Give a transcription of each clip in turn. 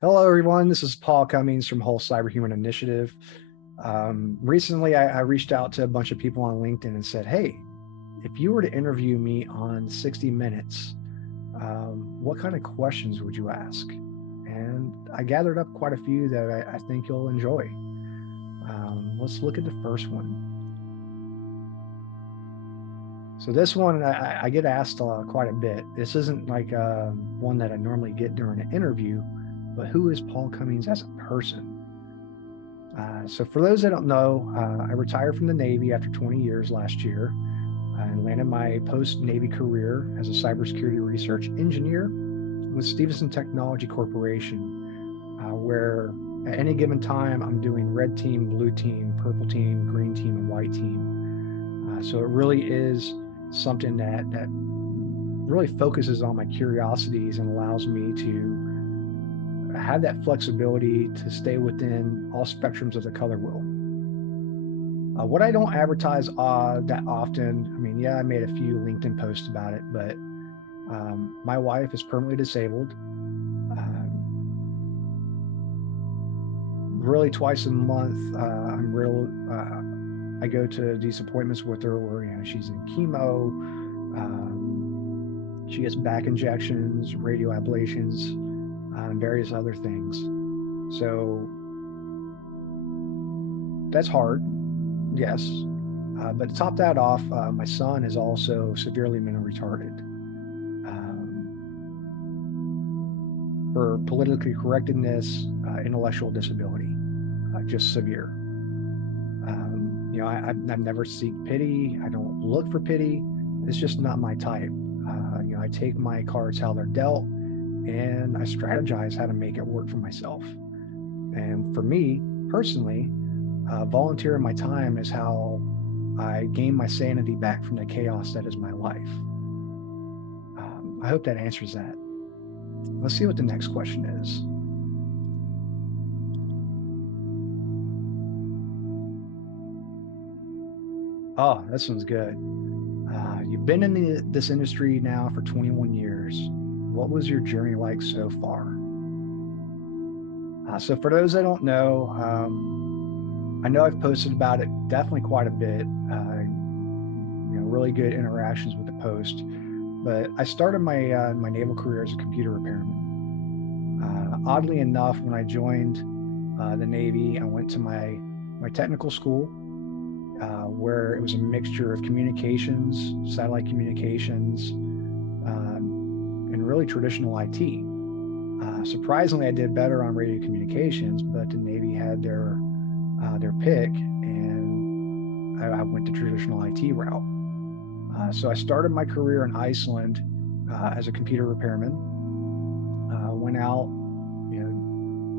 Hello, everyone. This is Paul Cummings from Whole Cyberhuman Initiative. Recently, I reached out to a bunch of people on LinkedIn and said, "Hey, if you were to interview me on 60 Minutes, what kind of questions would you ask?" And I gathered up quite a few that I think you'll enjoy. Let's look at the first one. So this one I get asked quite a bit. This isn't like one that I normally get during an interview, but who is Paul Cummings as a person? So for those that don't know, I retired from the Navy after 20 years last year and landed my post-Navy career as a cybersecurity research engineer with Stevenson Technology Corporation, where at any given time I'm doing red team, blue team, purple team, green team, and white team. So it really is something that really focuses on my curiosities and allows me to have that flexibility to stay within all spectrums of the color wheel. What I don't advertise that often, I mean, yeah, I made a few LinkedIn posts about it, but my wife is permanently disabled. Really, twice a month, I go to these appointments with her where she's in chemo. She gets back injections, radio ablations, and various other things. So that's hard, yes. But to top that off, my son is also severely mentally retarded. For politically correctness, intellectual disability, just severe. I've never seek pity. I don't look for pity. It's just not my type. I take my cards how they're dealt, and I strategize how to make it work for myself. And for me personally, volunteering my time is how I gain my sanity back from the chaos that is my life. I hope that answers that. Let's see what the next question is. Oh, this one's good. You've been in this industry now for 21 years. What was your journey like so far? So for those that don't know, I know I've posted about it definitely quite a bit. Really good interactions with the post. But I started my naval career as a computer repairman. Oddly enough, when I joined the Navy, I went to my technical school, where it was a mixture of communications, satellite communications, and really traditional IT. Surprisingly, I did better on radio communications, but the Navy had their pick, and I went the traditional IT route. So I started my career in Iceland as a computer repairman. Went out,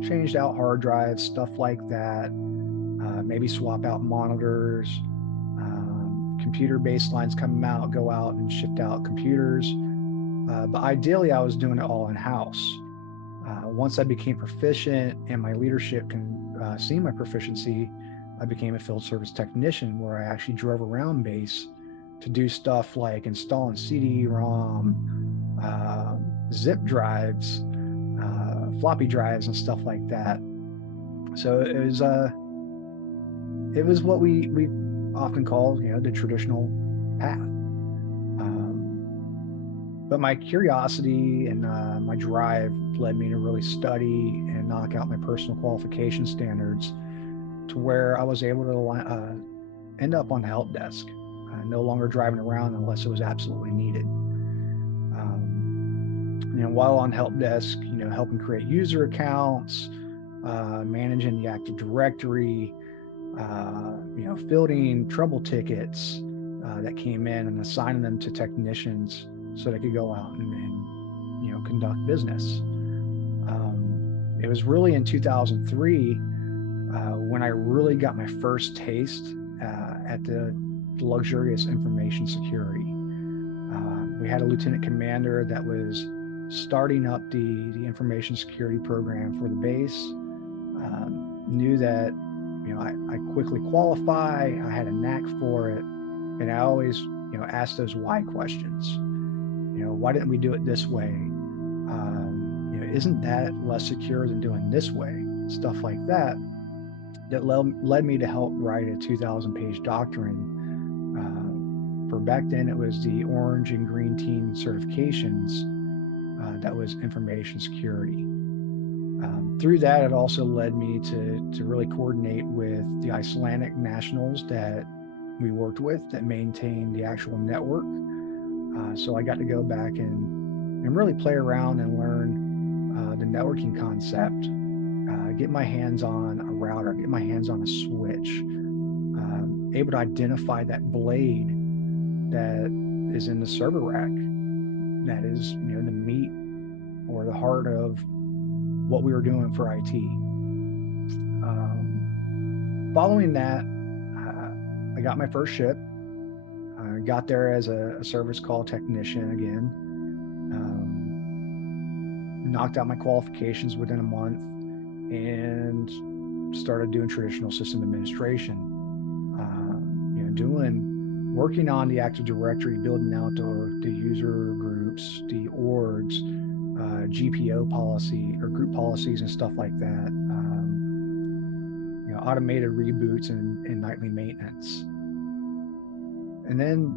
changed out hard drives, stuff like that. Maybe swap out monitors, computer baselines come out, go out and shift out computers. But ideally, I was doing it all in house. Once I became proficient and my leadership can see my proficiency, I became a field service technician where I actually drove around base to do stuff like installing CD-ROM, zip drives, floppy drives, and stuff like that. So it was what we often call the traditional path. But my curiosity and my drive led me to really study and knock out my personal qualification standards to where I was able to end up on the help desk, no longer driving around unless it was absolutely needed. While on help desk, helping create user accounts, managing the Active Directory, fielding trouble tickets that came in and assigning them to technicians so they could go out and conduct business. It was really in 2003 when I really got my first taste at the luxurious information security. We had a lieutenant commander that was starting up the information security program for the base. Knew that I quickly qualify. I had a knack for it, and I always asked those why questions. Why didn't we do it this way? isn't that less secure than doing this way? Stuff like that led me to help write a 2,000-page doctrine. For back then, it was the orange and green team certifications. That was information security. Through that, it also led me to really coordinate with the Icelandic nationals that we worked with that maintained the actual network. So I got to go back and really play around and learn the networking concept, get my hands on a router, get my hands on a switch, able to identify that blade that is in the server rack, that is, the meat or the heart of what we were doing for IT. Following that, I got my first ship. I got there as a service call technician again. Knocked out my qualifications within a month and started doing traditional system administration. Working on the Active Directory, building out the user groups, the orgs, GPO policy or group policies and stuff like that. Automated reboots and nightly maintenance. And then,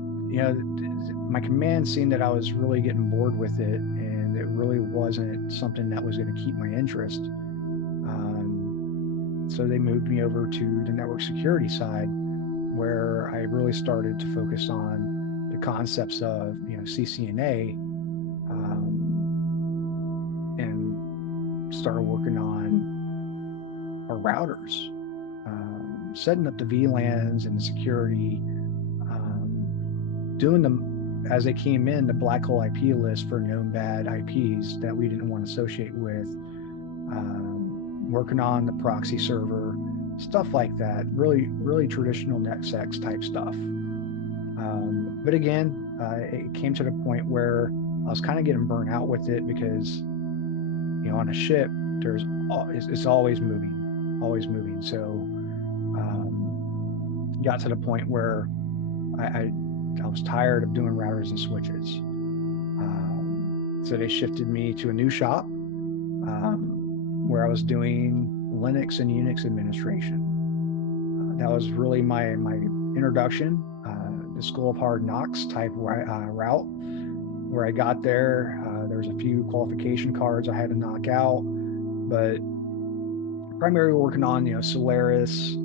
my command seen that I was really getting bored with it, and it really wasn't something that was going to keep my interest. So they moved me over to the network security side, where I really started to focus on the concepts of, CCNA, and started working on our routers, setting up the VLANs and the security, doing them as they came in, the black hole IP list for known bad IPs that we didn't want to associate with, working on the proxy server, stuff like that, really traditional NetSec type stuff. But again, it came to the point where I was kind of getting burnt out with it because, on a ship, it's always moving. So got to the point where I was tired of doing routers and switches. So they shifted me to a new shop where I was doing Linux and Unix administration. That was really my introduction, the School of Hard Knocks type route. Where I got there, there was a few qualification cards I had to knock out, but primarily working on Solaris,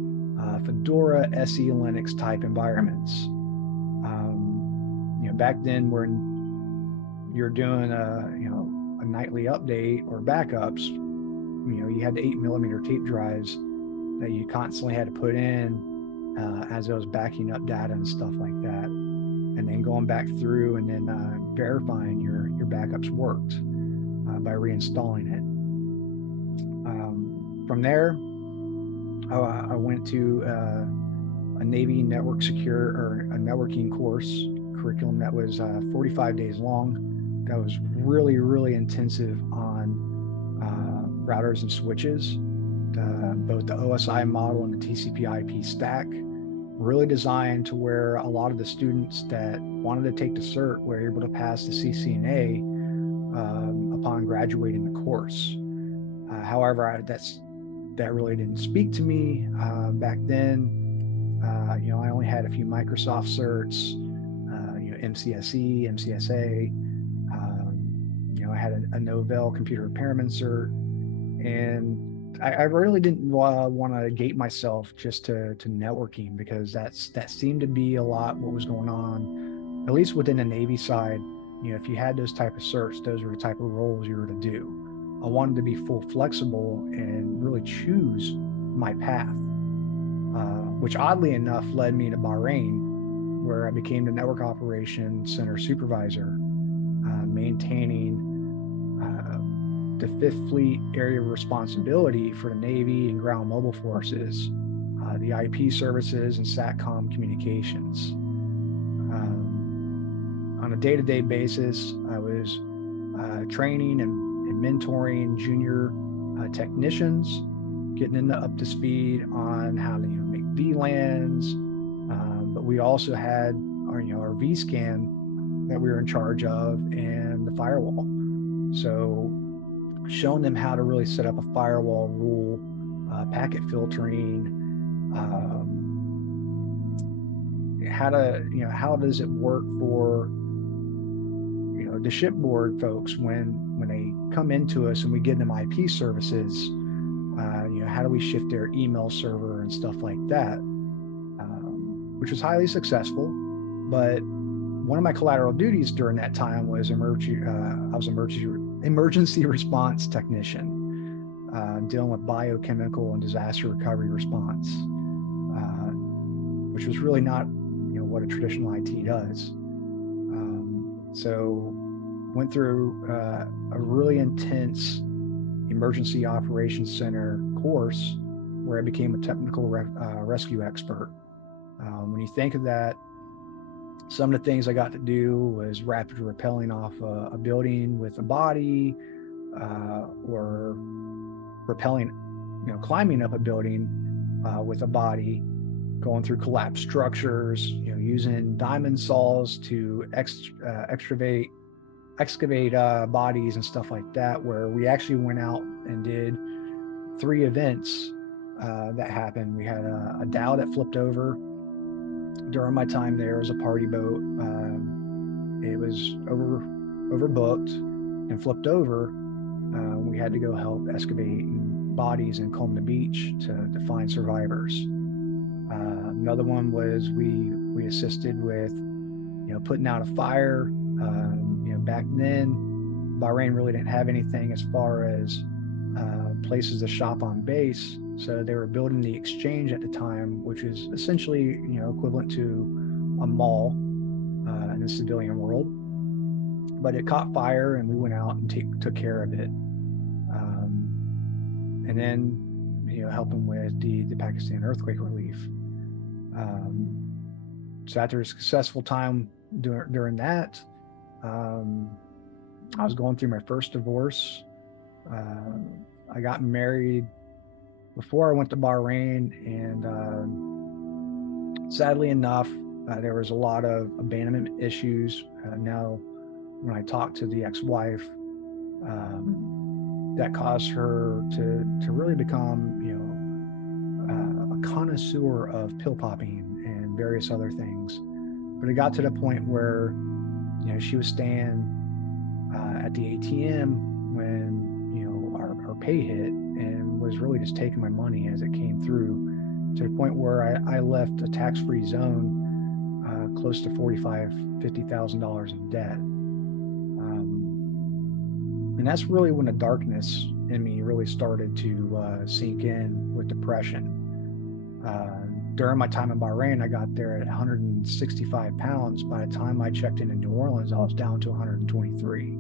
Fedora, SE, Linux type environments. Back then when you're doing a nightly update or backups, you had the 8mm tape drives that you constantly had to put in as it was backing up data and stuff like that, and then going back through and then verifying your backups worked by reinstalling it. From there, I went to a Navy network a networking course curriculum that was 45 days long. That was really intensive on routers and switches, both the OSI model and the TCP/IP stack, really designed to where a lot of the students that wanted to take the cert were able to pass the CCNA upon graduating the course. However, that really didn't speak to me back then. I only had a few Microsoft certs, MCSE, MCSA. I had a Novell computer repairman cert, and I really didn't want to gate myself just to networking, because that seemed to be a lot what was going on, at least within the Navy side. If you had those type of certs, those were the type of roles you were to do. I wanted to be full flexible and really choose my path, which oddly enough led me to Bahrain, where I became the network operations center supervisor, maintaining the 5th Fleet area of responsibility for the Navy and ground mobile forces, the IP services and SATCOM communications. On a day-to-day basis, I was training and mentoring junior technicians, getting them up to speed on how to make VLANs, but we also had our vScan that we were in charge of, and the firewall. So showing them how to really set up a firewall rule, packet filtering, how does it work for the shipboard folks when they come into us and we give them IP services. How do we shift their email server and stuff like that, which was highly successful. But one of my collateral duties during that time was I was emergency response technician, dealing with biochemical and disaster recovery response, which was really not what a traditional IT does. So went through a really intense emergency operations center course where I became a technical rescue expert. When you think of that, some of the things I got to do was rapid rappelling off a building with a body, or rappelling, climbing up a building with a body, going through collapsed structures, using diamond saws to excavate bodies and stuff like that, where we actually went out and did 3 events that happened. We had a dhow that flipped over during my time there. It was a party boat. It was overbooked and flipped over. We had to go help excavate bodies and comb the beach to find survivors. Another one was we assisted with putting out a fire. Back then Bahrain really didn't have anything as far as places to shop on base, so they were building the exchange at the time, which is essentially equivalent to a mall in the civilian world. But it caught fire and we went out and took care of it, and then helping with the Pakistan earthquake relief. So after a successful time during that, I was going through my first divorce. I got married before I went to Bahrain, and sadly enough, there was a lot of abandonment issues. Now, when I talked to the ex-wife, that caused her to really become, a connoisseur of pill popping and various other things. But it got to the point where, she was staying at the ATM when, our pay hit, and was really just taking my money as it came through, to the point where I left a tax-free zone close to $50,000 in debt. And that's really when the darkness in me really started to sink in with depression. During my time in Bahrain, I got there at 165 pounds. By the time I checked in New Orleans, I was down to 123.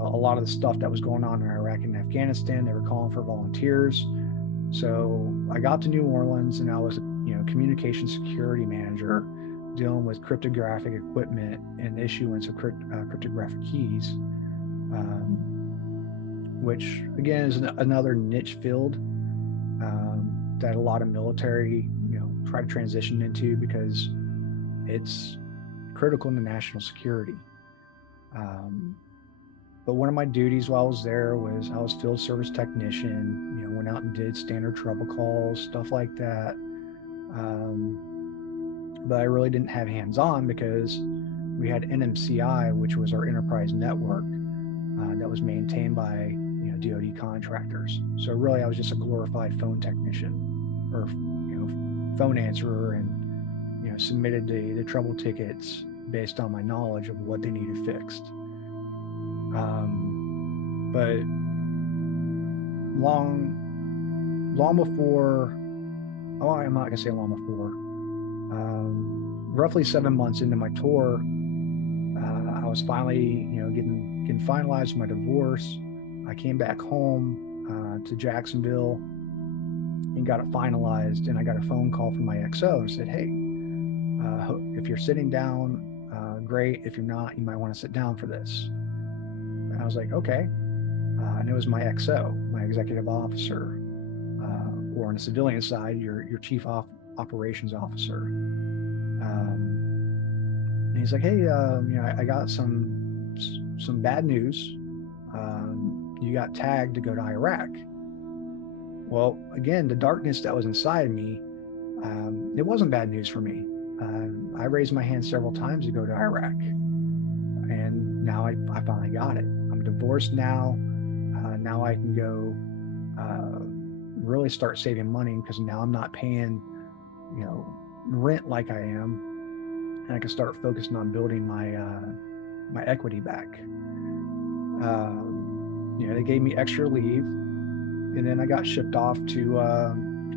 A lot of the stuff that was going on in Iraq and Afghanistan, they were calling for volunteers. So I got to New Orleans, and I was, communication security manager, dealing with cryptographic equipment and issuance of cryptographic keys, which again is another niche field that a lot of military, try to transition into, because it's critical to national security. But one of my duties while I was there was I was field service technician, went out and did standard trouble calls, stuff like that. But I really didn't have hands-on, because we had NMCI, which was our enterprise network that was maintained by DoD contractors. So really, I was just a glorified phone technician, or phone answerer, and submitted the trouble tickets based on my knowledge of what they needed fixed. But long before, I'm not gonna say long before, roughly 7 months into my tour, I was finally, getting finalized with my divorce. I came back home to Jacksonville and got it finalized, and I got a phone call from my XO and said, "Hey, if you're sitting down, great. If you're not, you might want to sit down for this." And I was like, "Okay." And it was my XO, my executive officer, or on the civilian side, your chief operations officer. And he's like, "Hey, I got some some bad news. You got tagged to go to Iraq. Well, again, the darkness that was inside me, it wasn't bad news for me. I raised my hand several times to go to Iraq, and now I finally got it. I'm divorced now. Now I can go really start saving money, because now I'm not paying, rent like I am, and I can start focusing on building my equity back. They gave me extra leave, and then I got shipped off to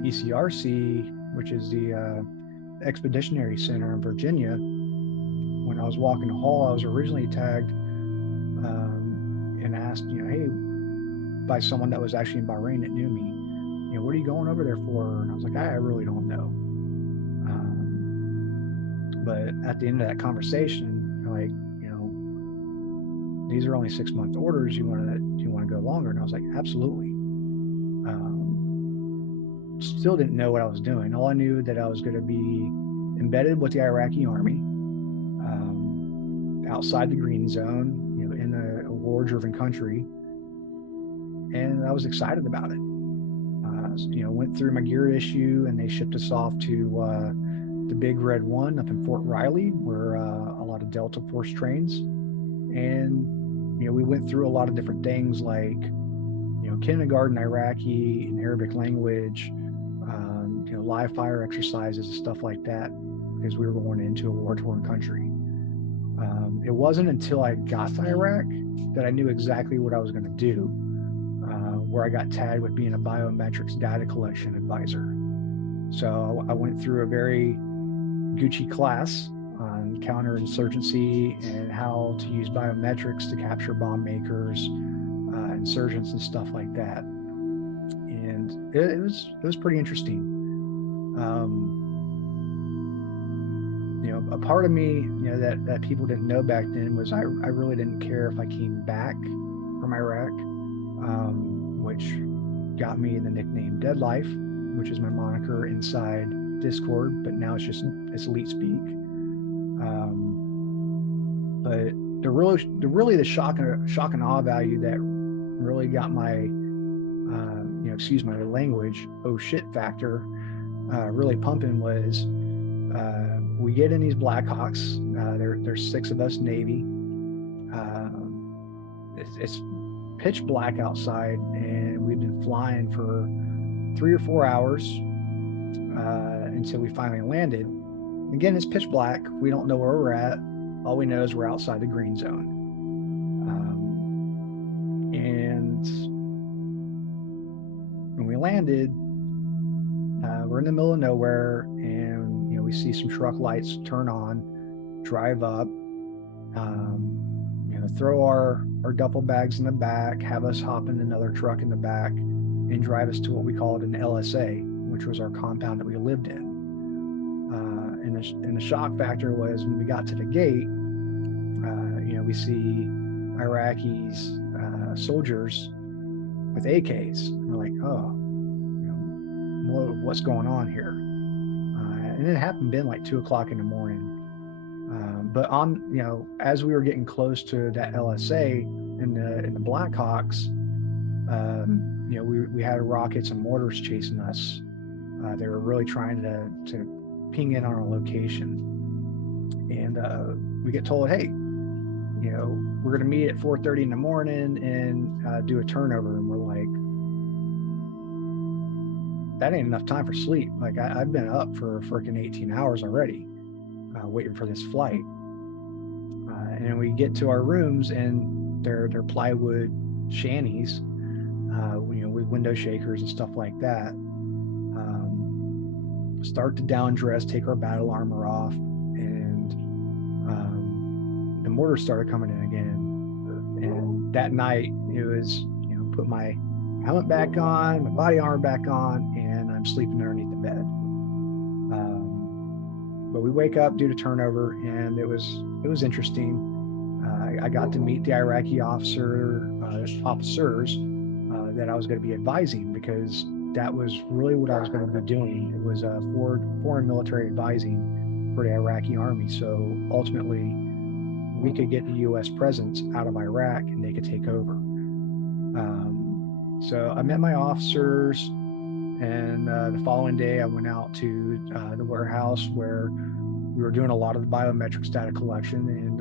ECRC, which is the Expeditionary Center in Virginia. When I was walking the hall, I was originally tagged and asked, hey, by someone that was actually in Bahrain that knew me, what are you going over there for? And I was like, I really don't know. But at the end of that conversation, like, these are only 6-month orders. Do you want to go longer? And I was like, absolutely. Still didn't know what I was doing. All I knew that I was going to be embedded with the Iraqi army, outside the green zone, in a war-driven country, and I was excited about it. Went through my gear issue, and they shipped us off to the Big Red One up in Fort Riley, where a lot of Delta Force trains, and we went through a lot of different things like kindergarten Iraqi and Arabic language, live fire exercises and stuff like that, because we were going into a war-torn country. It wasn't until I got to Iraq that I knew exactly what I was going to do, where I got tagged with being a biometrics data collection advisor. So I went through a very Gucci class on counterinsurgency and how to use biometrics to capture bomb makers, insurgents and stuff like that. And it was pretty interesting. A part of me, that people didn't know back then was I really didn't care if I came back from Iraq, which got me the nickname Dead Life, which is my moniker inside Discord, but now it's elite speak. But the shock and awe value that really got my excuse my language, oh shit factor really pumping was we get in these Blackhawks. There's 6 of us Navy. It's pitch black outside, and we've been flying for 3 or 4 hours until we finally landed. Again, it's pitch black. We don't know where we're at. All we know is we're outside the green zone. And when we landed, we're in the middle of nowhere, and we see some truck lights turn on, drive up, throw our duffel bags in the back, have us hop in another truck in the back, and drive us to what we called an LSA, which was our compound that we lived in. And the shock factor was when we got to the gate, we see Iraqis, soldiers with AKs. And we're like, oh, what's going on here? And it happened been like 2:00 in the morning. But as we were getting close to that LSA in the Blackhawks, we had rockets and mortars chasing us. They were really trying to ping in on our location, and we get told, hey, we're going to meet at 4:30 in the morning and do a turnover. And we're like, that ain't enough time for sleep. Like I've been up for freaking 18 hours already, waiting for this flight. And then we get to our rooms, and they're plywood shanties, with window shakers and stuff like that. Start to down dress, take our battle armor off, and the mortars started coming in again. And that night, it was put my helmet back on, my body armor back on, and I'm sleeping underneath the bed. But we wake up due to turnover, and it was interesting. I got to meet the Iraqi officers that I was going to be advising, because that was really what I was going to be doing. It was foreign military advising for the Iraqi army. So ultimately, we could get the U.S. presence out of Iraq and they could take over. So I met my officers, and the following day I went out to the warehouse where we were doing a lot of the biometrics data collection. And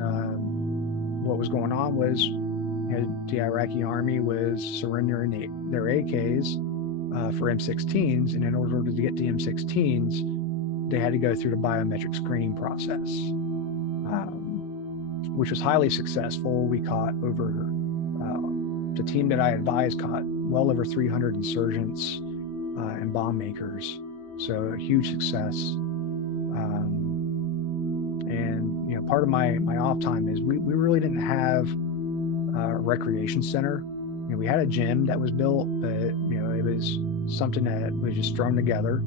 what was going on was, the Iraqi army was surrendering their AKs for M16s, and in order to get the M16s, they had to go through the biometric screening process, which was highly successful. We caught over, the team that I advised caught well over 300 insurgents and bomb makers. So a huge success. And part of my off time is we really didn't have a recreation center. We had a gym that was built, but it was something that was just thrown together.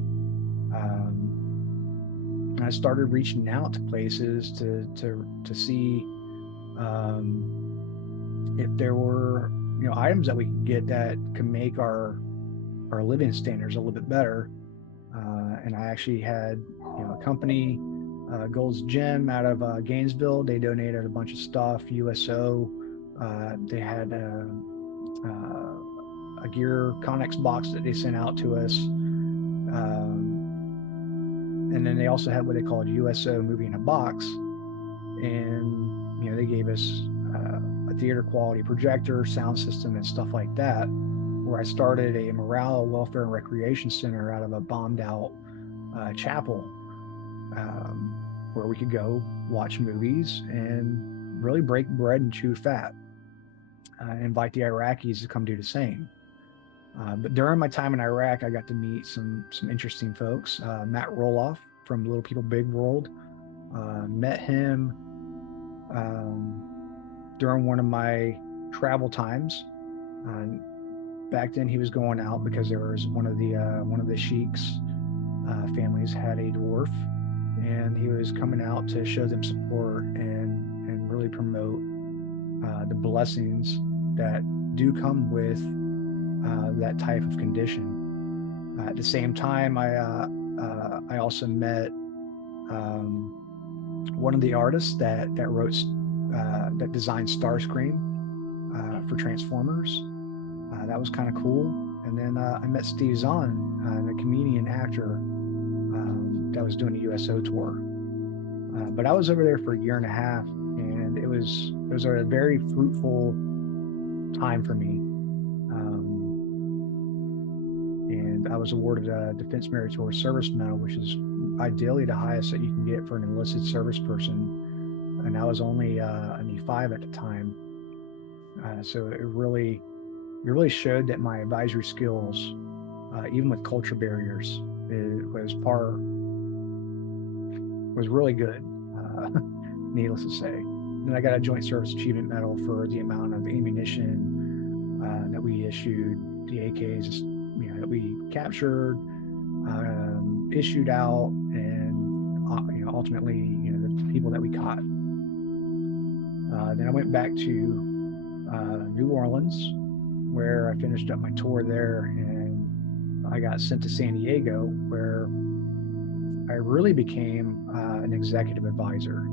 And I started reaching out to places to see if there were items that we could get that could make our living standards a little bit better. And I actually had a company, Gold's Gym out of Gainesville. They donated a bunch of stuff. USO, they had a gear Connex box that they sent out to us. And then they also had what they called USO Movie in a Box. And, they gave us a theater quality projector, sound system, and stuff like that, where I started a morale, welfare, and recreation center out of a bombed out chapel, where we could go watch movies and really break bread and chew fat. Invite the Iraqis to come do the same. But during my time in Iraq, I got to meet some interesting folks. Matt Roloff from Little People Big World. Met him during one of my travel times. Back then, he was going out because there was one of the sheiks' families had a dwarf, and he was coming out to show them support and really promote the blessings that do come with that type of condition. At the same time, I also met one of the artists that wrote that designed Starscream for Transformers. That was kind of cool. And then I met Steve Zahn, the comedian actor that was doing a USO tour. But I was over there for a year and a half, and it was a very fruitful time for me. And I was awarded a Defense Meritorious Service Medal, which is ideally the highest that you can get for an enlisted service person. And I was only an E5 at the time. So it really showed that my advisory skills, even with culture barriers, was really good, needless to say. Then I got a Joint Service Achievement Medal for the amount of ammunition that we issued, the AKs that we captured, issued out, and ultimately the people that we caught. Then I went back to New Orleans, where I finished up my tour there, and I got sent to San Diego, where I really became an executive advisor.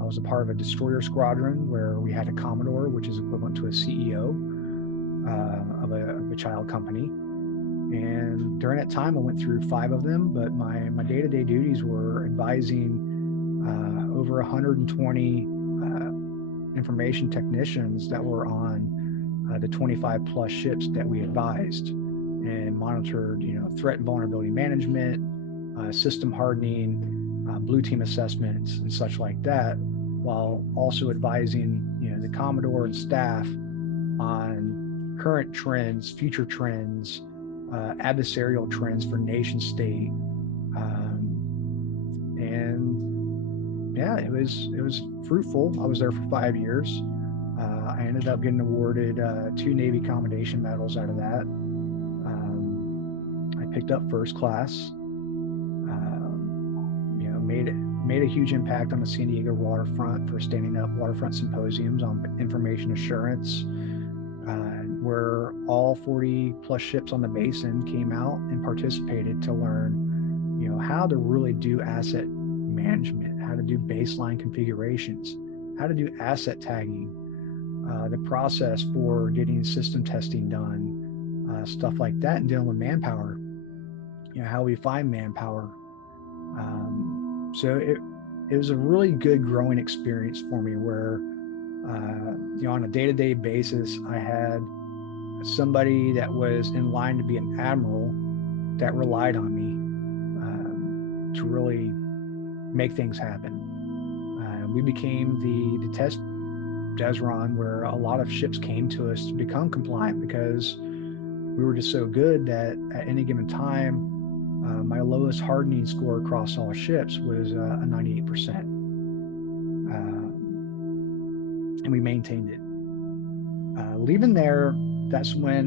I was a part of a destroyer squadron where we had a Commodore, which is equivalent to a CEO of a child company. And during that time, I went through 5 of them, but my day-to-day duties were advising over 120 information technicians that were on the 25 plus ships that we advised and monitored, threat and vulnerability management, system hardening, blue team assessments, and such like that, while also advising, the Commodore and staff on current trends, future trends, adversarial trends for nation state. And yeah, it was fruitful. I was there for 5 years. I ended up getting awarded 2 Navy Commendation Medals out of that. I picked up first class. Made a huge impact on the San Diego waterfront for standing up waterfront symposiums on information assurance, where all 40 plus ships on the basin came out and participated to learn, how to really do asset management, how to do baseline configurations, how to do asset tagging, the process for getting system testing done, stuff like that, and dealing with manpower, how we find manpower. So it was a really good growing experience for me where, on a day-to-day basis, I had somebody that was in line to be an admiral that relied on me to really make things happen. We became the test Desron, where a lot of ships came to us to become compliant because we were just so good that at any given time, my lowest hardening score across all ships was a 98%. And we maintained it. Leaving there, that's when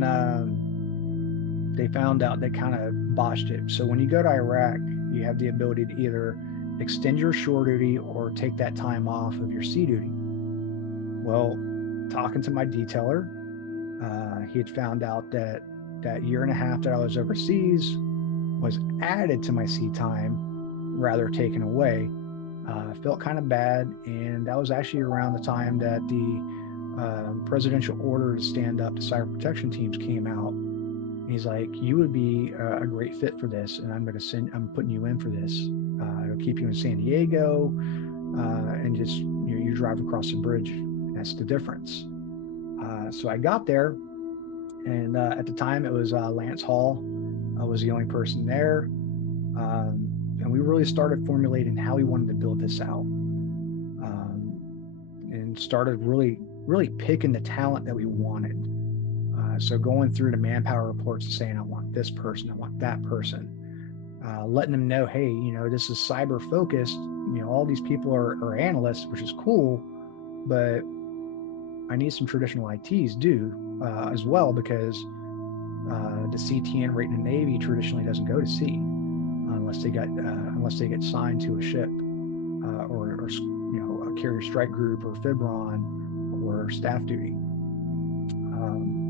they found out they kind of botched it. So when you go to Iraq, you have the ability to either extend your shore duty or take that time off of your sea duty. Well, talking to my detailer, he had found out that that year and a half that I was overseas was added to my sea time rather taken away. Felt kind of bad, and that was actually around the time that the presidential order to stand up to cyber protection teams came out. He's like, "You would be a great fit for this, and I'm putting you in for this. It'll keep you in San Diego, and just you drive across the bridge. And that's the difference." So I got there, and at the time it was Lance Hall. I was the only person there, and we really started formulating how we wanted to build this out, and started really picking the talent that we wanted. So going through the manpower reports and saying, I want this person, I want that person, letting them know, hey, this is cyber focused. All these people are analysts, which is cool, but I need some traditional ITs as well, because the CTN rate in the Navy traditionally doesn't go to sea unless they get signed to a ship, or a carrier strike group or FIBRON or staff duty.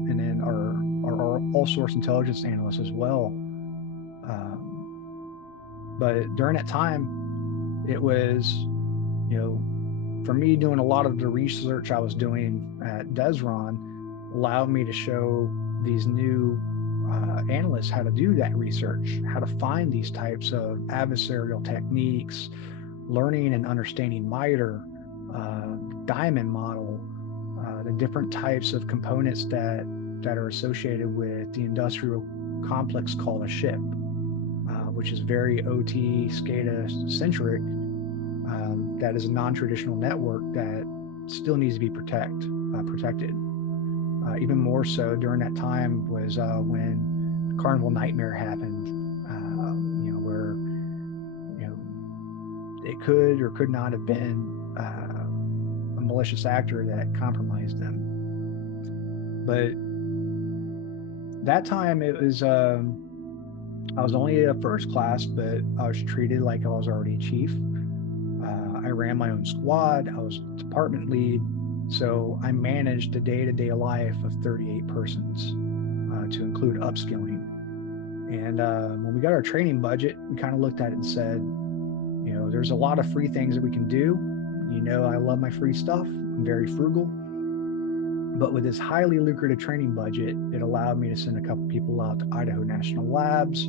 And then our all source intelligence analysts as well. But during that time, it was, for me, doing a lot of the research I was doing at Desron allowed me to show these new analysts how to do that research, how to find these types of adversarial techniques, learning and understanding MITRE, diamond model, the different types of components that are associated with the industrial complex called a ship, which is very OT, SCADA centric. That is a non-traditional network that still needs to be protected. Even more so during that time was when Carnival Nightmare happened, where it could or could not have been a malicious actor that compromised them. But that time it was, I was only a first class, but I was treated like I was already chief. I ran my own squad. I was department lead. So I managed the day-to-day life of 38 persons, to include upskilling. And when we got our training budget, we kind of looked at it and said, there's a lot of free things that we can do. I love my free stuff. I'm very frugal. But with this highly lucrative training budget, it allowed me to send a couple people out to Idaho National Labs,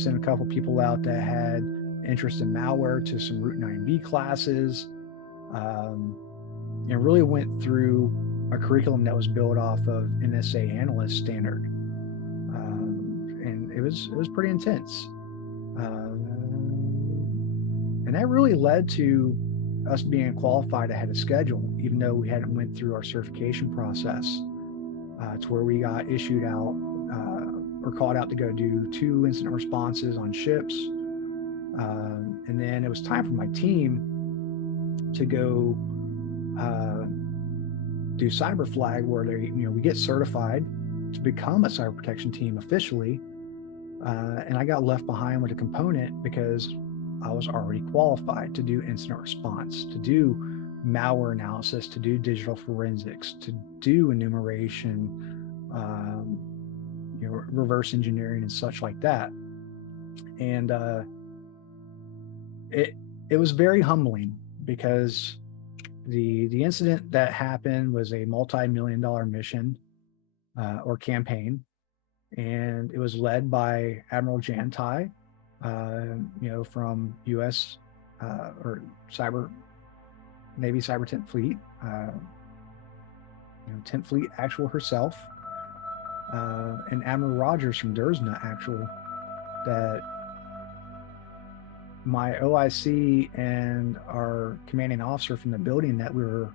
send a couple people out that had interest in malware to some Route 9B classes, and really went through a curriculum that was built off of NSA analyst standard. And it was pretty intense. And that really led to us being qualified ahead of schedule, even though we hadn't went through our certification process, to where we got issued out or called out to go do 2 incident responses on ships. And then it was time for my team to go do cyber flag, where we get certified to become a cyber protection team officially. And I got left behind with a component because I was already qualified to do incident response, to do malware analysis, to do digital forensics, to do enumeration, reverse engineering and such like that. And it was very humbling, because The incident that happened was a multi-million-dollar mission or campaign, and it was led by Admiral Jan Tai, from U.S. Or Cyber Navy Cyber Tent Fleet, 10th Fleet Actual herself, and Admiral Rogers from Dersna Actual, that my OIC and our commanding officer from the building that we were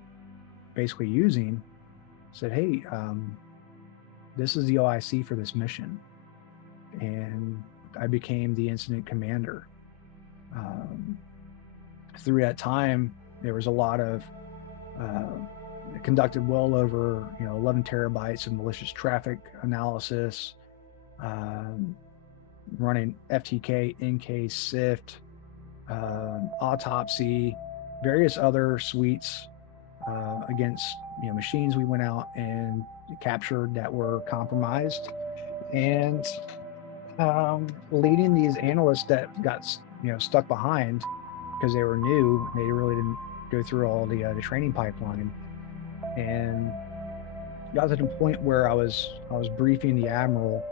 basically using said, hey, this is the OIC for this mission. And I became the incident commander. Through that time, there was a lot of conducted well over 11 terabytes of malicious traffic analysis, running FTK, NK, SIFT, autopsy, various other suites against machines we went out and captured that were compromised, and leading these analysts that got stuck behind because they were new. They really didn't go through all the training pipeline, and got to the point where I was briefing the admiral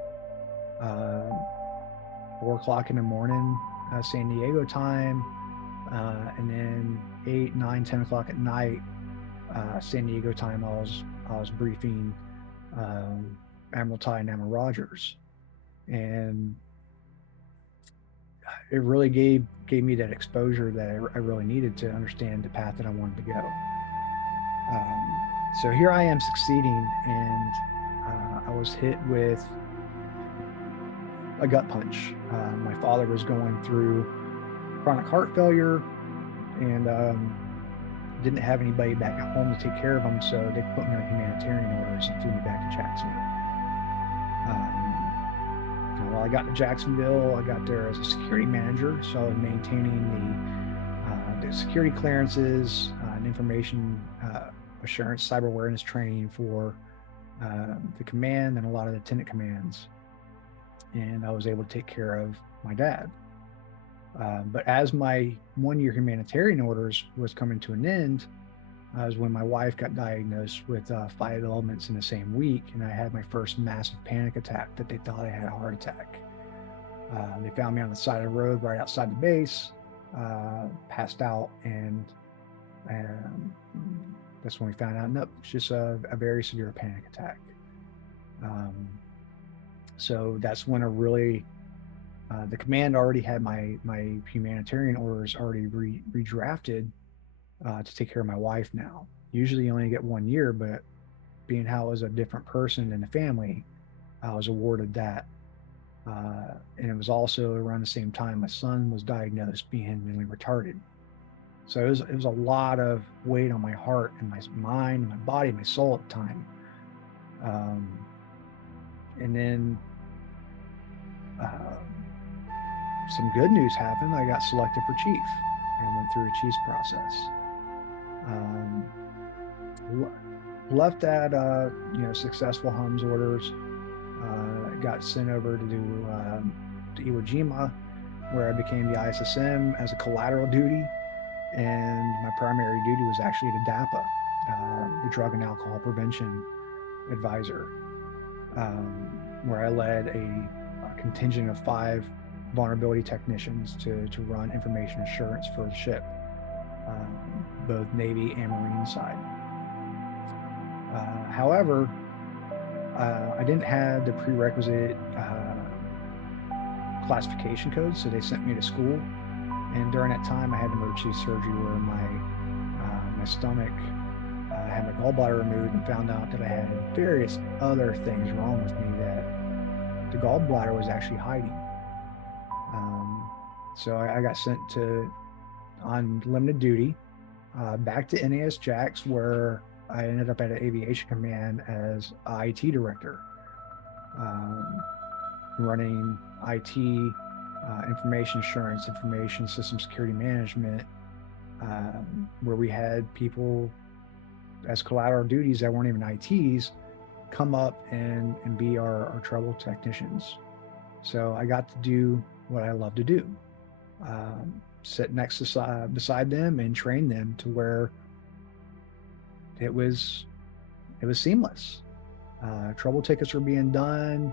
4 o'clock in the morning, San Diego time, and then 8, 9, 10 o'clock at night, San Diego time. I was briefing Admiral Tai and Admiral Rogers, and it really gave me that exposure that I really needed to understand the path that I wanted to go. So here I am succeeding, and I was hit with a gut punch. My father was going through chronic heart failure, and didn't have anybody back at home to take care of him, so they put me on humanitarian orders and flew me back to Jacksonville. While I got to Jacksonville, I got there as a security manager, so I was maintaining the security clearances and information assurance, cyber awareness training for the command and a lot of the tenant commands. And I was able to take care of my dad. But as my 1-year humanitarian orders was coming to an end, was when my wife got diagnosed with 5 elements in the same week, and I had my first massive panic attack that they thought I had a heart attack. They found me on the side of the road right outside the base, passed out, and that's when we found out, nope, it's just a very severe panic attack. So that's when I really, the command already had my humanitarian orders already redrafted to take care of my wife now. Usually you only get 1 year, but being how I was a different person in the family, I was awarded that. And it was also around the same time my son was diagnosed being mentally retarded. So it was a lot of weight on my heart and my mind and my body, my soul at the time. And then some good news happened. I got selected for chief and went through a chief's process. Left at successful HUMS orders. Got sent over to Iwo Jima, where I became the ISSM as a collateral duty, and my primary duty was actually to DAPA, the Drug and Alcohol Prevention Advisor, where I led a contingent of 5 vulnerability technicians to run information assurance for the ship, both Navy and Marine side. However, I didn't have the prerequisite classification code, so they sent me to school. And during that time, I had emergency surgery where my stomach, I had my gallbladder removed, and found out that I had various other things wrong with me that the gallbladder was actually hiding. So I got sent on limited duty back to NAS JAX, where I ended up at an aviation command as IT director, running IT, information assurance, information system security management, where we had people as collateral duties that weren't even ITs come up and be our trouble technicians. So I got to do what I love to do, sit next to beside them and train them to where it was seamless. Trouble tickets were being done,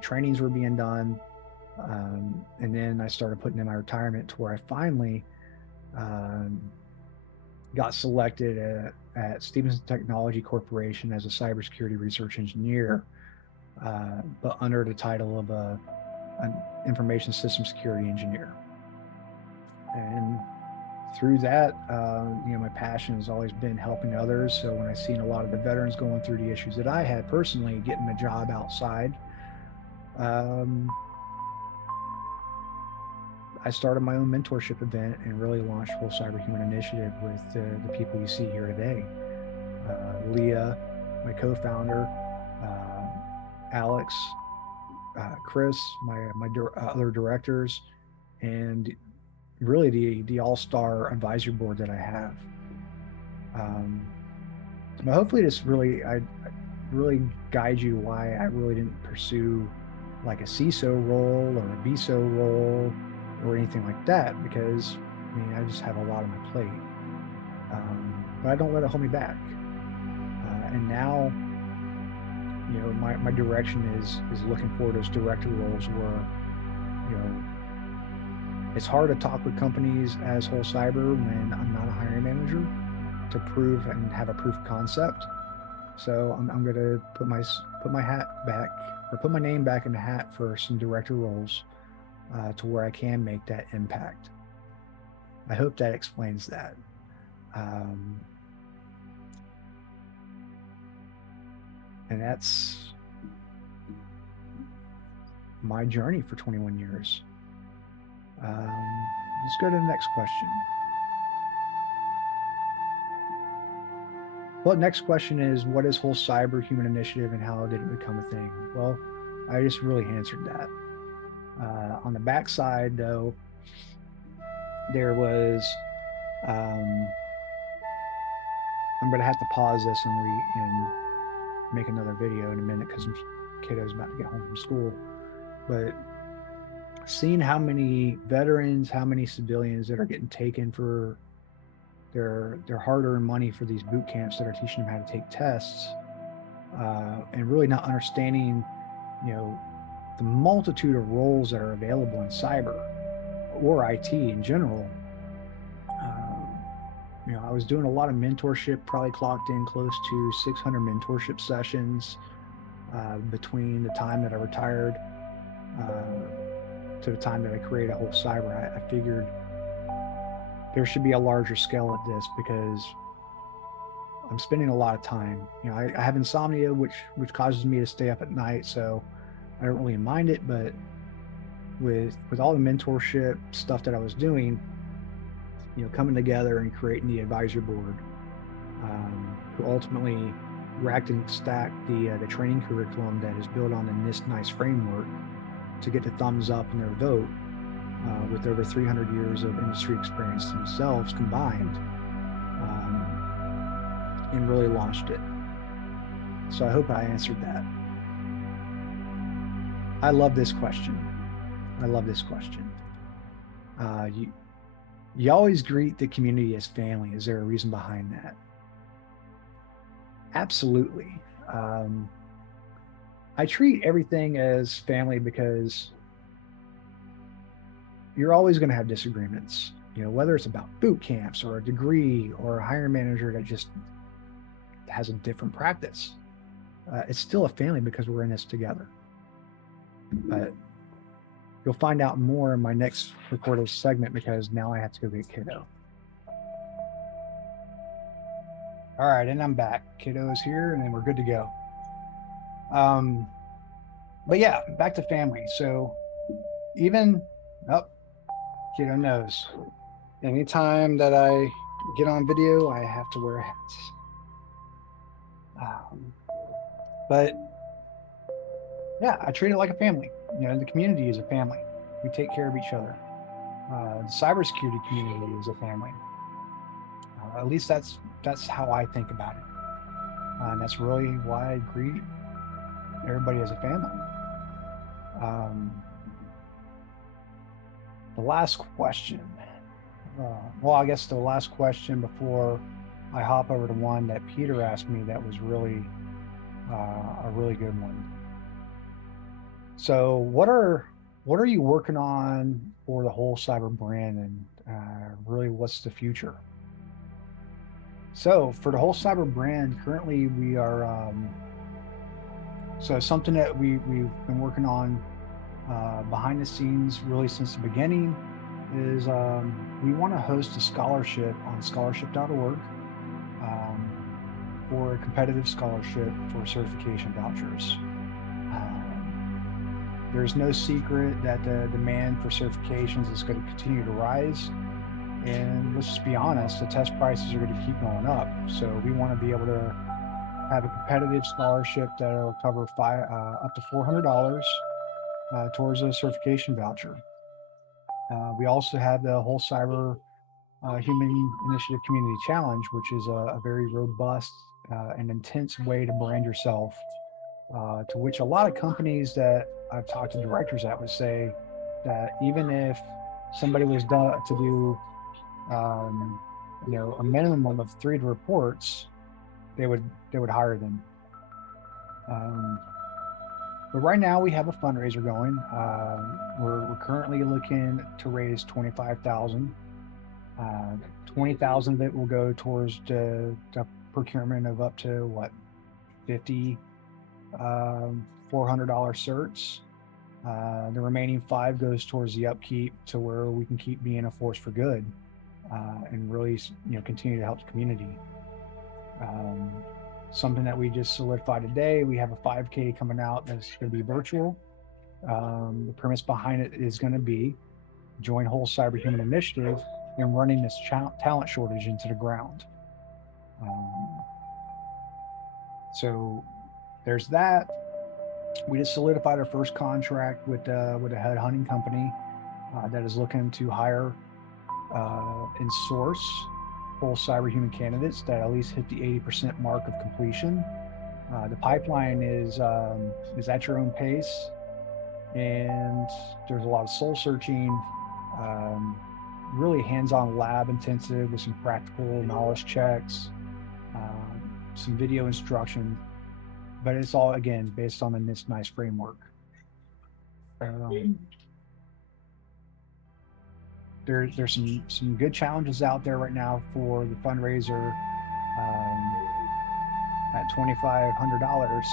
trainings were being done, and then I started putting in my retirement to where I finally um, got selected at Stevenson Technology Corporation as a cybersecurity research engineer, but under the title of an information system security engineer. And through that, my passion has always been helping others. So when I seen a lot of the veterans going through the issues that I had personally, getting a job outside, um, I started my own mentorship event and really launched Whole Cyber Human Initiative with the people you see here today. Leah, my co-founder, Alex, Chris, my other directors, and really the all-star advisory board that I have. But hopefully this I really guide you why I really didn't pursue like a CISO role or a BISO role or anything like that, because I mean I just have a lot on my plate. But I don't let it hold me back. And now, my direction is looking for those director roles where, it's hard to talk with companies as Whole Cyber when I'm not a hiring manager to prove and have a proof of concept. So I'm going to put my hat back, or put my name back in the hat for some director roles to where I can make that impact. I hope that explains that. And that's my journey for 21 years. Let's go to the next question. Well, next question is, what is Whole Cyber Human Initiative and how did it become a thing? Well, I just really answered that. On the backside, though, there was, I'm going to have to pause this and make another video in a minute because kiddo's about to get home from school. But seeing how many veterans, how many civilians that are getting taken for their hard-earned money for these boot camps that are teaching them how to take tests, and really not understanding, the multitude of roles that are available in cyber or IT in general. I was doing a lot of mentorship, probably clocked in close to 600 mentorship sessions between the time that I retired to the time that I created Whole Cyber. I figured there should be a larger scale at this because I'm spending a lot of time. I have insomnia, which causes me to stay up at night, so I don't really mind it. But with all the mentorship stuff that I was doing, coming together and creating the advisory board, who ultimately racked and stacked the training curriculum that is built on the NIST NICE framework to get the thumbs up in their vote, with over 300 years of industry experience themselves combined, and really launched it. So I hope I answered that. I love this question. You always greet the community as family. Is there a reason behind that? Absolutely. I treat everything as family because you're always going to have disagreements, whether it's about boot camps or a degree or a hiring manager that just has a different practice. It's still a family because we're in this together. But you'll find out more in my next recorded segment because now I have to go get kiddo. All right, and I'm back. Kiddo is here, and then we're good to go. But yeah, back to family. So even, kiddo knows. Anytime that I get on video, I have to wear hats. But yeah, I treat it like a family. The community is a family. We take care of each other. The cybersecurity community is a family. At least that's how I think about it. And that's really why I greet everybody as a family. The last question. I guess the last question before I hop over to one that Peter asked me that was really a really good one. So what are you working on for the whole cyber brand, and really what's the future? So for the whole cyber brand, currently we are so something that we've been working on behind the scenes really since the beginning is we want to host a scholarship on scholarship.org for a competitive scholarship for certification vouchers. There's no secret that the demand for certifications is going to continue to rise. And let's just be honest, the test prices are going to keep going up. So we want to be able to have a competitive scholarship that will cover up to $400 towards a certification voucher. We also have the whole cyber human initiative community challenge, which is a very robust and intense way to brand yourself, to which a lot of companies that I've talked to directors at would say that even if somebody was done to do a minimum of 3 reports, they would hire them. But right now we have a fundraiser going. We're currently looking to raise 25,000. 20,000 of it will go towards the procurement of up to 50 $400 certs. The remaining 5 goes towards the upkeep to where we can keep being a force for good, and really continue to help the community. Something that we just solidified today, we have a 5K coming out that's going to be virtual. The premise behind it is going to be join whole cyber human initiative in running this talent shortage into the ground. So there's that. We just solidified our first contract with a head hunting company that is looking to hire and source whole cyber human candidates that at least hit the 80% mark of completion. The pipeline is at your own pace, and there's a lot of soul searching, really hands-on lab intensive with some practical knowledge checks, some video instruction, but it's all again based on the NIST framework. There's some good challenges out there right now for the fundraiser. At $2,500,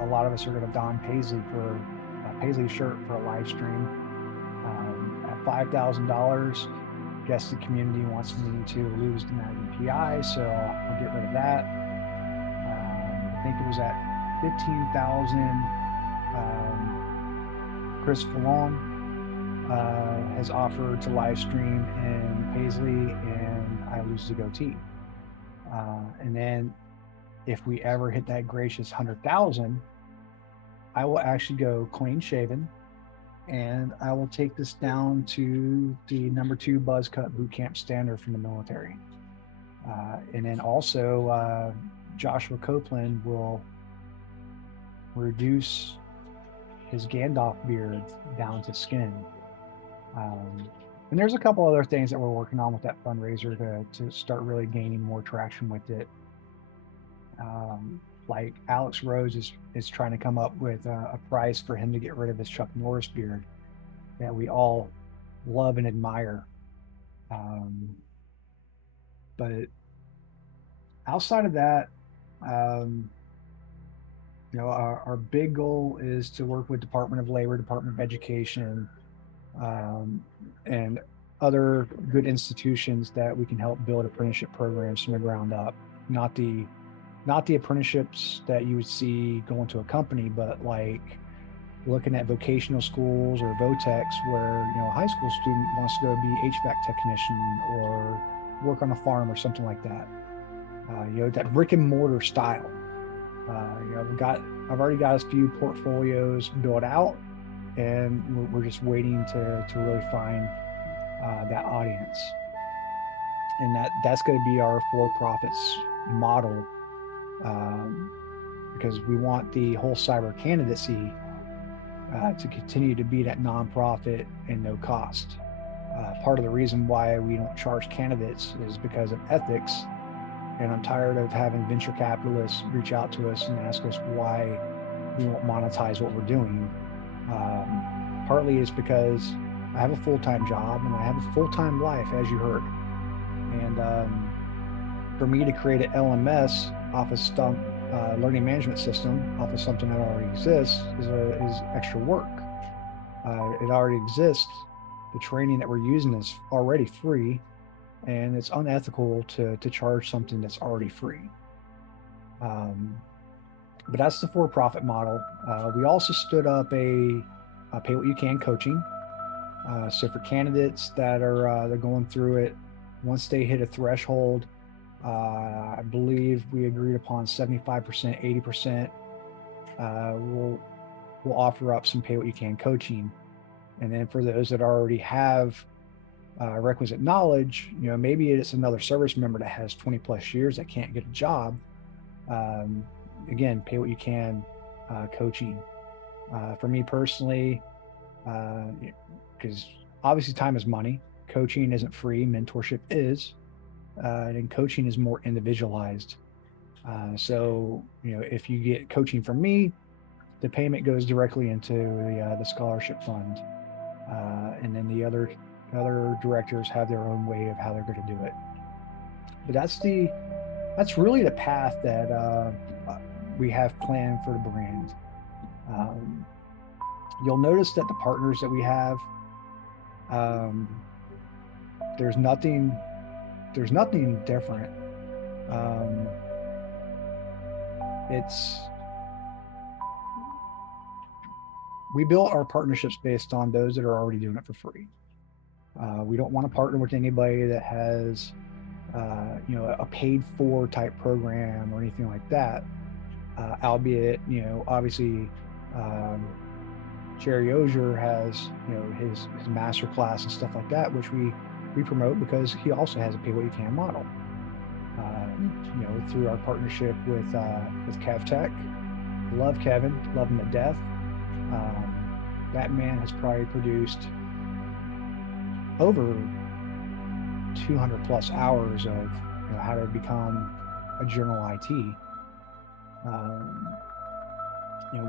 a lot of us are going to don Paisley for a Paisley shirt for a live stream. At $5,000, I guess the community wants me to lose the EPI, so I'll get rid of that. I think it was at 15,000. Chris Fallon has offered to live stream in Paisley, and I lose the goatee. And then if we ever hit that gracious 100,000, I will actually go clean shaven, and I will take this down to the number 2 buzz cut boot camp standard from the military. And then also Joshua Copeland will reduce his Gandalf beard down to skin. And there's a couple other things that we're working on with that fundraiser to start really gaining more traction with it. Like Alex Rose is trying to come up with a price for him to get rid of his Chuck Norris beard that we all love and admire. But outside of that, our big goal is to work with Department of Labor, Department of Education, and other good institutions that we can help build apprenticeship programs from the ground up. Not the apprenticeships that you would see going to a company, but like looking at vocational schools or VOTEX, where a high school student wants to go be HVAC technician or work on a farm or something like that. That brick and mortar style. I've already got a few portfolios built out, and we're just waiting to really find that audience. And that's going to be our for-profits model, because we want the whole cyber candidacy to continue to be that nonprofit and no cost. Part of the reason why we don't charge candidates is because of ethics. And I'm tired of having venture capitalists reach out to us and ask us why we won't monetize what we're doing. Partly it's because I have a full-time job and I have a full-time life, as you heard. And for me to create an LMS off of learning management system off of something that already exists is extra work. It already exists. The training that we're using is already free, and it's unethical to charge something that's already free. But that's the for-profit model. We also stood up a pay what you can coaching. So for candidates that are they're going through it, once they hit a threshold, I believe we agreed upon 75%, 80%. We'll offer up some pay what you can coaching, and then for those that already have requisite knowledge, maybe it's another service member that has 20 plus years that can't get a job. Again, pay what you can coaching. For me personally, because obviously time is money. Coaching isn't free. Mentorship is, and coaching is more individualized. So if you get coaching from me, the payment goes directly into the scholarship fund, and then the other directors have their own way of how they're going to do it. But that's really the path that we have planned for the brand. You'll notice that the partners that we have, there's nothing different. We built our partnerships based on those that are already doing it for free. We don't want to partner with anybody that has a paid for type program or anything like that. Albeit, obviously, Jerry Ozier has, his master class and stuff like that, which we promote because he also has a pay what you can model. Through our partnership with KevTech. Love Kevin, love him to death. That man has probably produced over 200 plus hours of how to become a general IT.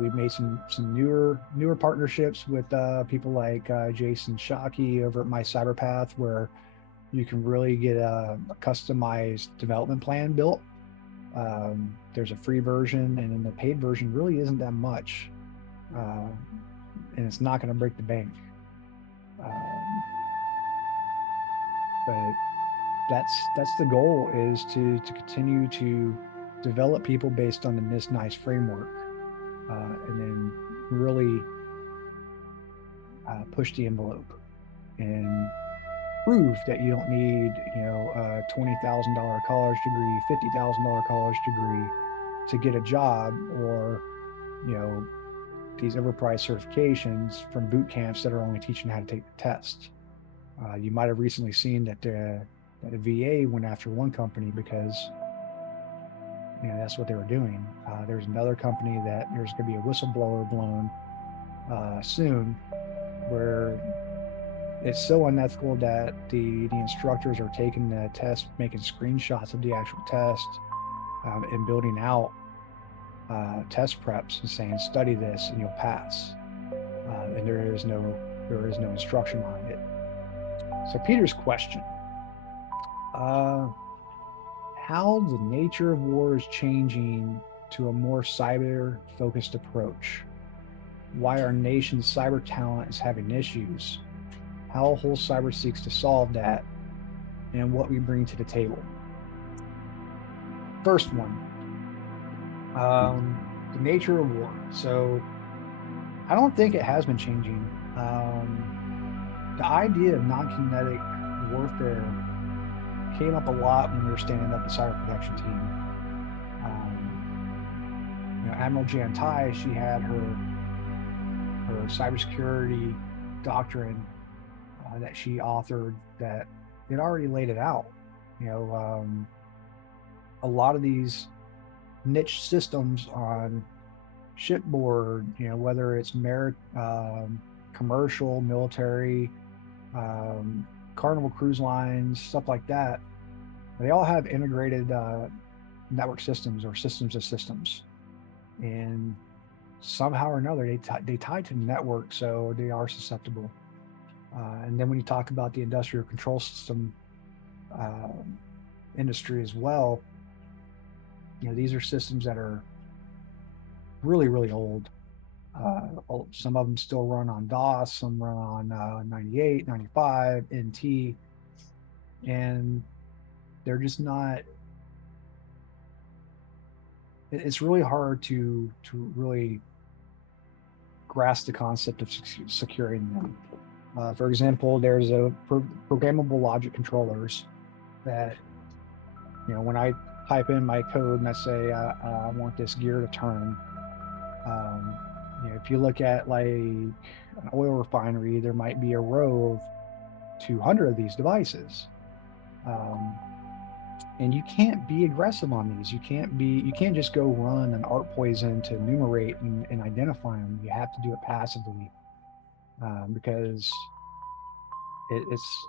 We've made some newer partnerships with people like Jason Shockey over at My Cyberpath, where you can really get a customized development plan built. There's a free version, and then the paid version really isn't that much, and it's not going to break the bank. But that's the goal, is to continue to develop people based on the NIST framework, and then really push the envelope and prove that you don't need a $20,000 college degree, $50,000 college degree to get a job, or these overpriced certifications from boot camps that are only teaching how to take the test. You might have recently seen that a VA went after one company because that's what they were doing. There's another company that there's going to be a whistleblower blown soon, where it's so unethical that the instructors are taking the test, making screenshots of the actual test, and building out test preps and saying, study this and you'll pass. And there is no instruction behind it. So Peter's question, how the nature of war is changing to a more cyber-focused approach, why our nation's cyber talent is having issues, how Whole Cyber seeks to solve that, and what we bring to the table. First one, the nature of war. So I don't think it has been changing. The idea of non-kinetic warfare came up a lot when we were standing up the cyber protection team. Admiral Jan Tai, she had her cybersecurity doctrine that she authored that it already laid it out. A lot of these niche systems on shipboard, whether it's commercial, military, Carnival Cruise Lines, stuff like that, they all have integrated network systems or systems of systems. And somehow or another, they tie to the network, so they are susceptible. And then when you talk about the industrial control system uh, industry as well, these are systems that are really, really old. Some of them still run on DOS, some run on 98, 95, NT, and they're just not. It's really hard to really grasp the concept of securing them. For example, there's a programmable logic controllers that, when I type in my code and I say I want this gear to turn, um, if you look at like an oil refinery, there might be a row of 200 of these devices. Um, and you can't be aggressive on these. You can't just go run an art poison to enumerate and identify them. You have to do it passively, because it's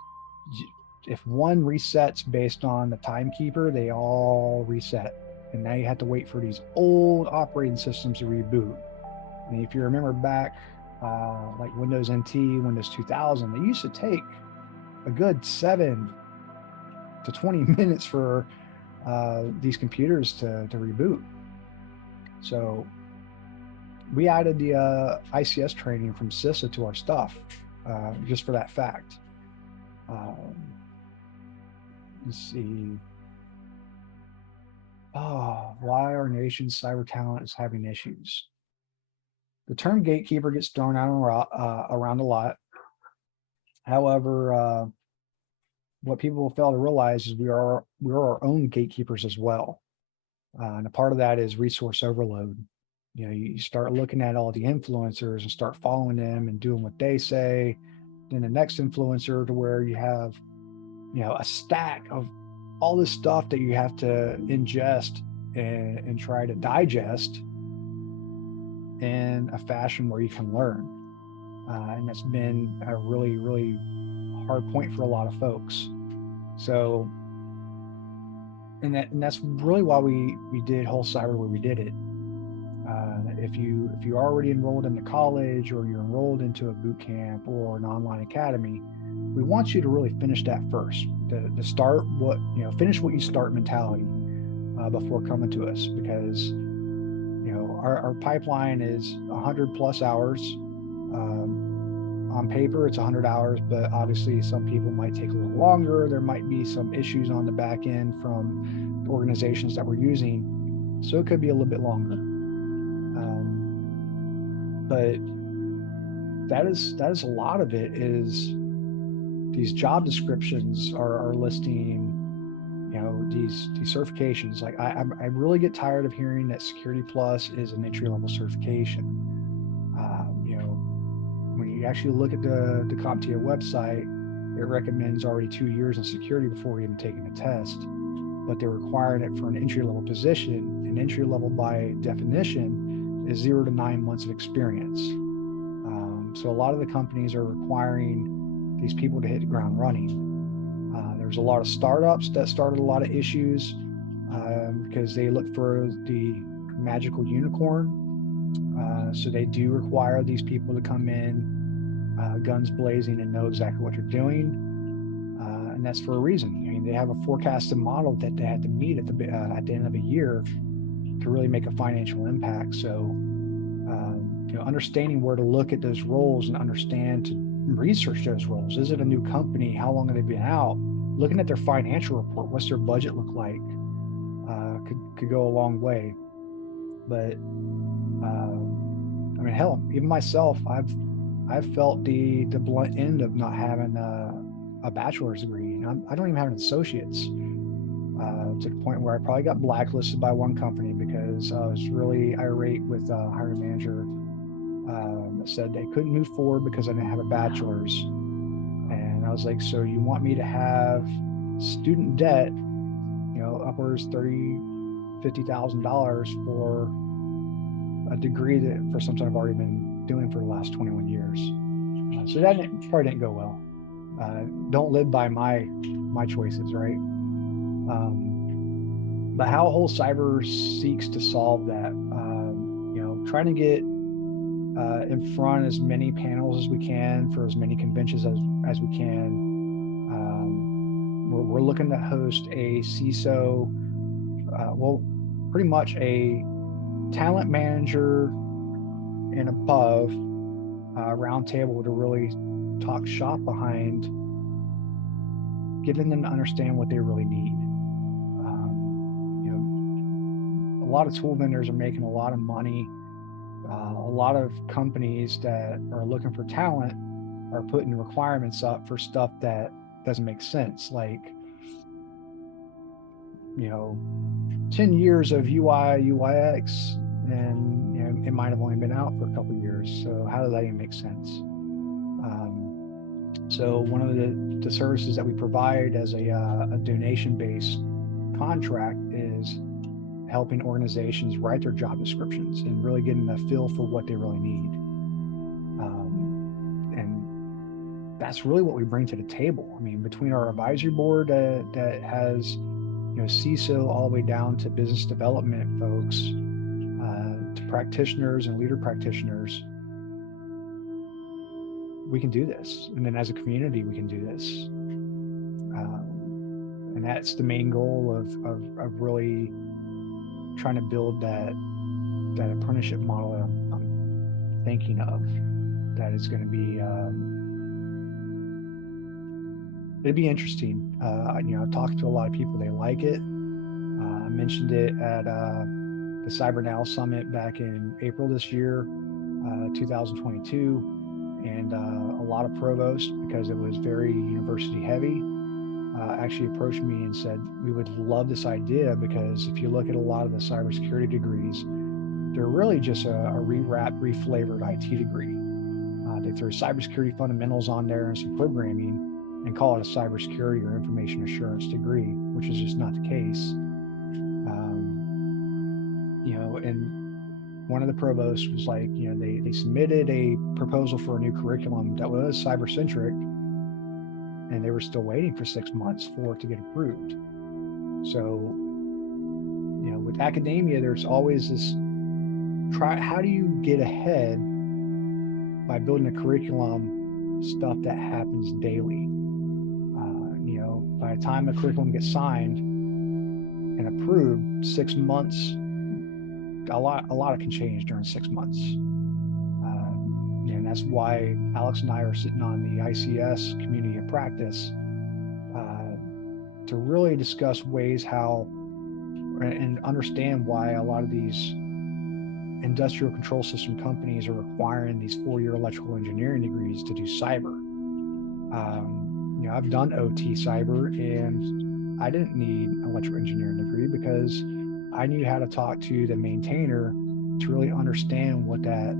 if one resets based on the timekeeper, they all reset, and now you have to wait for these old operating systems to reboot. And if you remember back, like Windows NT, Windows 2000, they used to take a good 7 to 20 minutes for these computers to reboot. So we added the ICS training from CISA to our stuff, just for that fact. Let's see. Oh, why our nation's cyber talent is having issues. The term gatekeeper gets thrown out around a lot. However, what people fail to realize is we're our own gatekeepers as well. And a part of that is resource overload. You start looking at all the influencers and start following them and doing what they say. Then the next influencer, to where you have, a stack of all this stuff that you have to ingest and try to digest in a fashion where you can learn. And that's been a really, really hard point for a lot of folks. So, and that's really why we did whole cyber where we did it. If you already enrolled into college, or you're enrolled into a boot camp or an online academy, we want you to really finish that first. To start finish what you start mentality before coming to us, because our pipeline is 100 plus hours. On paper, it's 100 hours, but obviously some people might take a little longer. There might be some issues on the back end from the organizations that we're using, so it could be a little bit longer. But that is a lot of it. Is these job descriptions are listing, these certifications. Like I really get tired of hearing that Security Plus is an entry level certification. When you actually look at the CompTIA website, it recommends already 2 years in security before even taking the test, but they're requiring it for an entry level position. And entry level, by definition, is 0 to 9 months of experience. So a lot of the companies are requiring these people to hit the ground running. There's a lot of startups that started a lot of issues because they look for the magical unicorn. So they do require these people to come in guns blazing and know exactly what you're doing. And that's for a reason. I mean, they have a forecasted model that they had to meet at the end of a year to really make a financial impact. So, understanding where to look at those roles and understand to research those roles. Is it a new company? How long have they been out? Looking at their financial report, what's their budget look like? Could go a long way. But I mean, hell, even myself, I've felt the blunt end of not having a bachelor's degree. And I don't even have an associate's. To the point where I probably got blacklisted by one company because I was really irate with a hiring manager that said they couldn't move forward because I didn't have a bachelor's. And I was like, so you want me to have student debt, upwards $50,000 for a degree that for something I've already been doing for the last 21 years. So that probably didn't go well. don't live by my choices, right? But how whole cyber seeks to solve that, trying to get in front as many panels as we can for as many conventions as we can. We're looking to host a CISO, pretty much a talent manager and above roundtable to really talk shop behind getting them to understand what they really need. A lot of tool vendors are making a lot of money. A lot of companies that are looking for talent are putting requirements up for stuff that doesn't make sense. Like, 10 years of UI, UX, and it might have only been out for a couple of years. So how does that even make sense? So one of the services that we provide as a donation-based contract is helping organizations write their job descriptions and really getting a feel for what they really need. And that's really what we bring to the table. I mean, between our advisory board that has, CISO all the way down to business development folks, to practitioners and leader practitioners, we can do this. And then as a community, we can do this. And that's the main goal of really trying to build that apprenticeship model that I'm thinking of. That is going to be, it'd be interesting. I've talked to a lot of people, they like it. I mentioned it at the Cyber Now Summit back in April this year, 2022. And a lot of provosts, because it was very university heavy, actually approached me and said, we would love this idea, because if you look at a lot of the cybersecurity degrees, they're really just a rewrapped, reflavored IT degree. They throw cybersecurity fundamentals on there and some programming and call it a cybersecurity or information assurance degree, which is just not the case. And one of the provosts was like, they submitted a proposal for a new curriculum that was cyber-centric, and they were still waiting for 6 months for it to get approved. So, with academia, there's always this how do you get ahead by building a curriculum, stuff that happens daily? By the time a curriculum gets signed and approved, 6 months, a lot can change during 6 months. And that's why Alex and I are sitting on the ICS community of practice to really discuss ways how and understand why a lot of these industrial control system companies are requiring these 4-year electrical engineering degrees to do cyber. I've done OT cyber, and I didn't need an electrical engineering degree because I knew how to talk to the maintainer to really understand what that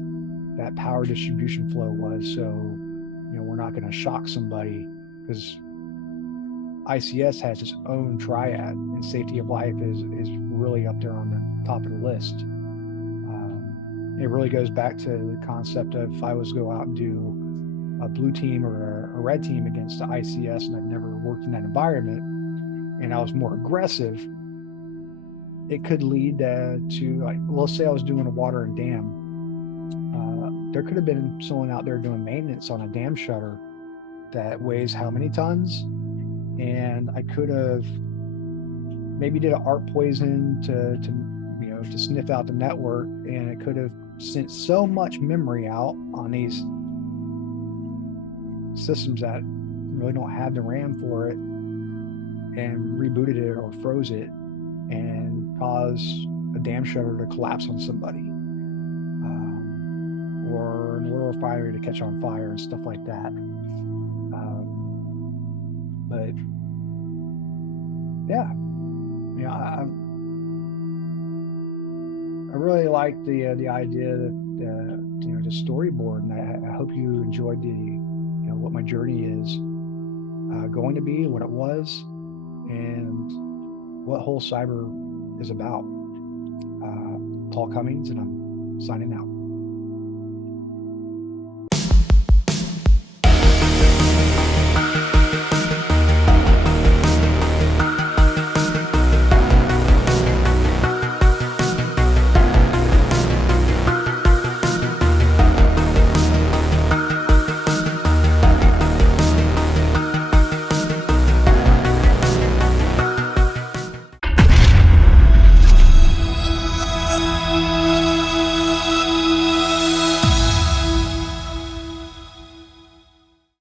power distribution flow was. So, we're not going to shock somebody, because ICS has its own triad, and safety of life is really up there on the top of the list. It really goes back to the concept of, if I was to go out and do a blue team or a red team against the ICS, and I've never worked in that environment, and I was more aggressive, it could lead to, like, let's say I was doing a water and dam. There could have been someone out there doing maintenance on a dam shutter that weighs how many tons, and I could have maybe did an art poison to sniff out the network, and it could have sent so much memory out on these systems that really don't have the RAM for it, and rebooted it or froze it and caused a dam shutter to collapse on somebody, or an oil refinery to catch on fire and stuff like that. But yeah, I really like the idea that the storyboard, and I hope you enjoyed what my journey is going to be, what it was, and what whole cyber is about. Paul Cummings, and I'm signing out.